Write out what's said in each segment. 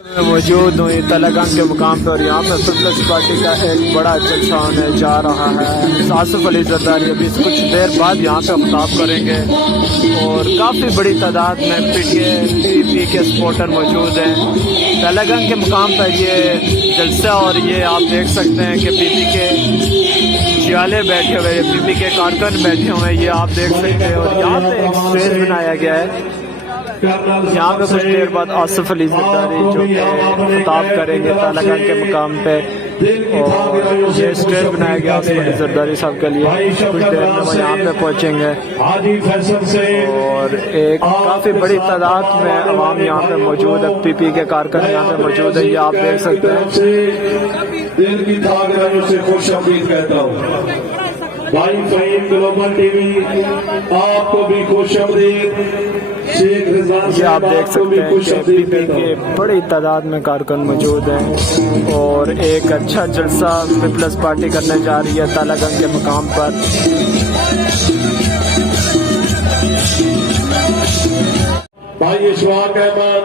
मौजूद हूँ तलागंग के मुकाम पर। यहाँ पे पीपल्स पार्टी का एक बड़ा जलसा होने जा रहा है। आसिफ अली जरदारी अभी कुछ देर बाद यहाँ पे खिताब करेंगे और काफ़ी बड़ी तादाद में पीपी के सपोर्टर मौजूद हैं तलागंग के मुकाम पर ये जलसा। और ये आप देख सकते हैं कि पीपी के जियाले बैठे हुए, पीपी के कारकुन बैठे हुए हैं, ये आप देख सकते हैं। और यहाँ पे एक स्टेज बनाया गया है। यहाँ पे कुछ देर बाद आसिफ अली जरदारी जो कि खिताब करेंगे तलागंग के मुकाम पे, और ये स्टेज बनाया गया आसिफ अली जरदारी साहब के लिए। कुछ देर में वो यहाँ पे पहुँचेंगे और एक काफ़ी बड़ी तादाद में अवाम यहाँ पे मौजूद है। पीपी के कारकुन यहाँ पे मौजूद है, ये आप देख सकते हैं। दिल की धागों से खुश अमदीद कहता हूँ। भाई फहीम ग्लोबल टीवी आपको भी खुश अमदीद। ये आप देख सकते हैं कि पीपी के बड़ी तादाद में कारकुन मौजूद हैं और एक अच्छा जलसा पीपल्स पार्टी करने जा रही है तलागंग के मुकाम पर। भाई इशफाक अहमद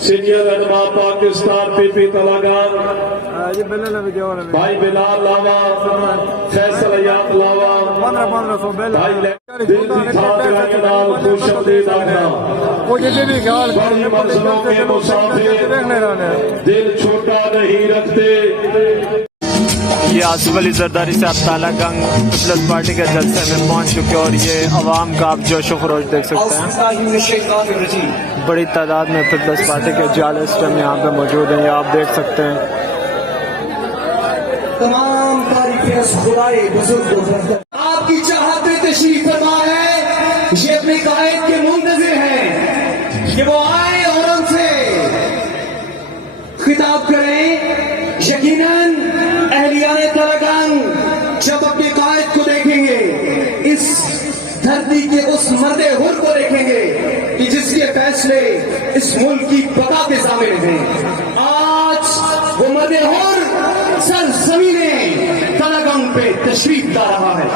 सीनियर रहनुमा पाकिस्तान पीपी तलागंग, भाई बिलाल लावा, फैसल अयात लावा, भाई दिल की धागों के नाम खुश अमदीद आगरा। बड़ी मंजिलों के मुसाफिर दिल छोटा नहीं रखते। ये आसिफ अली जरदारी साहब तलागंग पीपल्स पार्टी के जलसे में पहुंच चुके हैं और ये अवाम का आप जोश खरोश देख सकते हैं। बड़ी तादाद में पीपल्स पार्टी के जियाले इस टाइम यहाँ पे मौजूद हैं, ये आप देख सकते हैं। तमाम आपकी चाहत पे तशरीफ फरमा है, ये अपने कायद के मुंतज़िर हैं कि वो आए और उनसे खिताब करें। यकीनन अहलियाने तलागंग जब अपने कायद को देखेंगे, इस धरती के उस मर्दे हुर को देखेंगे कि जिसके फैसले इस मुल्क की बका के सामने हैं। आज वो मर्दे हुर सर ज़मीने तलागंग पे तशरीफ ला रहा है।